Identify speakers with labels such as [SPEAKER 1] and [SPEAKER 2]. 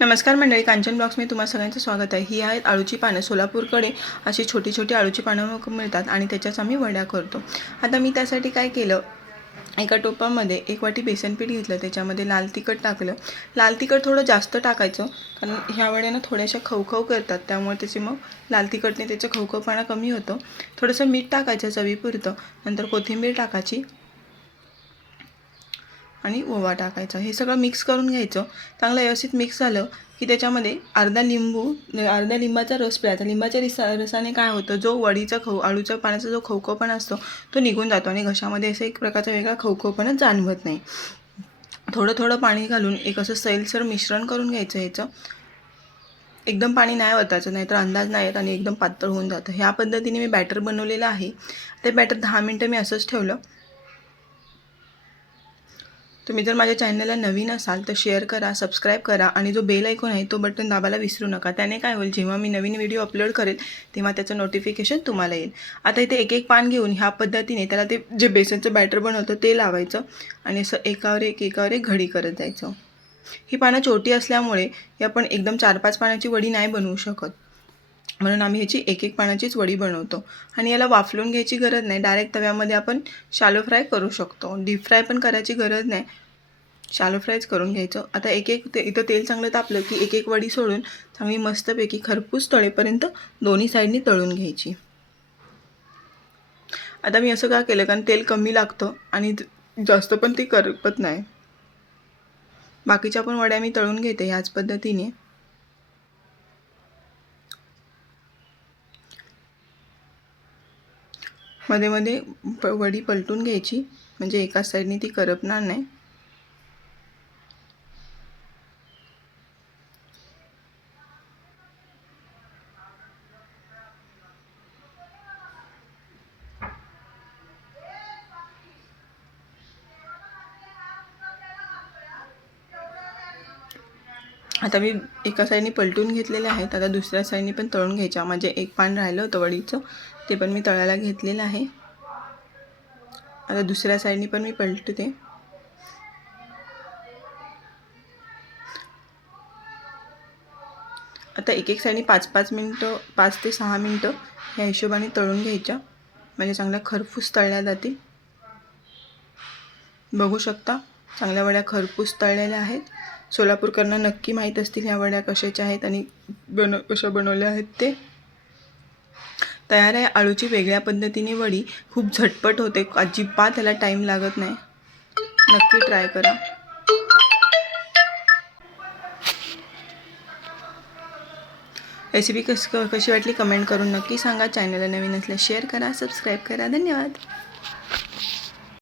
[SPEAKER 1] नमस्कार मंडळी कांचन ब्लॉग्समध्ये तुम्हाला सगळ्यांचं स्वागत आहे. ही आहेत आळूची पानं. सोलापूरकडे अशी छोटी छोटी आळूची पानं मिळतात आणि त्याच्याच आम्ही वड्या करतो. आता मी त्यासाठी काय केलं? एका टोपामध्ये एक वाटी बेसनपीठ घेतलं. त्याच्यामध्ये लाल तिखट टाकलं. लाल तिखट थोडं जास्त टाकायचं. कारण ह्या वड्यानं थोड्याशा खवखव करतात. त्यामुळे त्याचे मग लाल तिखटने त्याचं खवखवपणा कमी होतो. थोडंसं मीठ टाकायचं चवीपुरतं. नंतर कोथिंबीर टाकायची. आणि ओवा टाकायचा. हे सगळं मिक्स करून घ्यायचं. चांगलं व्यवस्थित मिक्स झालं की त्याच्यामध्ये अर्धा लिंबू अर्धा लिंबाचा रस प्यायचा लिंबाच्या रिसा रसाने काय होतं जो वडीचा खव आळूच्या पाण्याचा जो खवखवपणा असतो तो निघून जातो आणि घशामध्ये असं एक प्रकारचा वेगळा खवखवपणा जाणवत नाही. थोडं थोडं पाणी घालून एक असं सैलसर मिश्रण करून घ्यायचं ह्याचं. एकदम पाणी नाही वतायचं नाहीतर अंदाज नाही येत आणि एकदम पातळ होऊन जातं. ह्या पद्धतीने मी बॅटर बनवलेलं आहे. ते बॅटर दहा मिनटं मी असंच ठेवलं. तुम्ही जर माझ्या चॅनलला नवीन असाल तर शेअर करा सबस्क्राईब करा आणि जो बेल ऐकून आहे तो बटन दाबायला विसरू नका. त्याने काय होईल जेव्हा मी नवीन व्हिडिओ अपलोड करेल तेव्हा त्याचं नोटिफिकेशन तुम्हाला येईल. आता इथे एक एक पान घेऊन ह्या पद्धतीने त्याला ते जे बेसनचं बॅटर बनवतं ते लावायचं आणि असं एकावर एक एकावर एक घडी करत जायचं. ही पानं छोटी असल्यामुळे ही आपण एकदम चार पाच पानाची वडी नाही बनवू शकत. म्हणून आम्ही ह्याची एक एक पानाचीच वडी बनवतो. आणि याला वाफलून घ्यायची गरज नाही. डायरेक्ट तव्यामध्ये आपण शालो फ्राय करू शकतो. डीप फ्राय पण करायची गरज नाही. शालो फ्रायच करून घ्यायचं. आता एक एक ते इथं तेल चांगलं तापलं की एक एक वडी सोडून चांगली मस्तपैकी खरपूस तळेपर्यंत दोन्ही साईडनी तळून घ्यायची. आता मी असं का केलं? कारण तेल कमी लागतं आणि जास्त पण ती करपत नाही. बाकीच्या पण वड्या मी तळून घेते ह्याच पद्धतीने. मध्ये मध्ये प वडी पलटून घ्यायची. म्हणजे एका साईडने ती करपणार नाही. आता मी एका साईडने पलटून घेतलेले आहेत आता दुसऱ्या साईडने पण तळून घ्यायच्या. म्हणजे एक पान राहिलं होतं वडीचं ते पण मी तळायला घेतलेलं आहे. आता दुसऱ्या साईडने पण मी पलटते. आता एक एक साईडने पाच पाच मिनटं पाच ते सहा मिनटं ह्या हिशोबाने तळून घ्यायच्या. म्हणजे चांगल्या खरपूस तळल्या जातील. बघू शकता चांगल्या वड्या खरपूस तळलेल्या आहेत. सोलापूरकरांना नक्की माहीत असतील ह्या वड्या कशाच्या आहेत आणि बन कशा बनवल्या आहेत ते. तयार आहे आळूची वेगळ्या पद्धतीने वडी. खूप झटपट होते. अजिबात त्याला टाईम लागत नाही. नक्की ट्राय करा. रेसिपी कस कशी वाटली? कमेंट करून नक्की सांगा. चॅनलला नवीन असल्यास शेअर करा. सबस्क्राईब करा. धन्यवाद.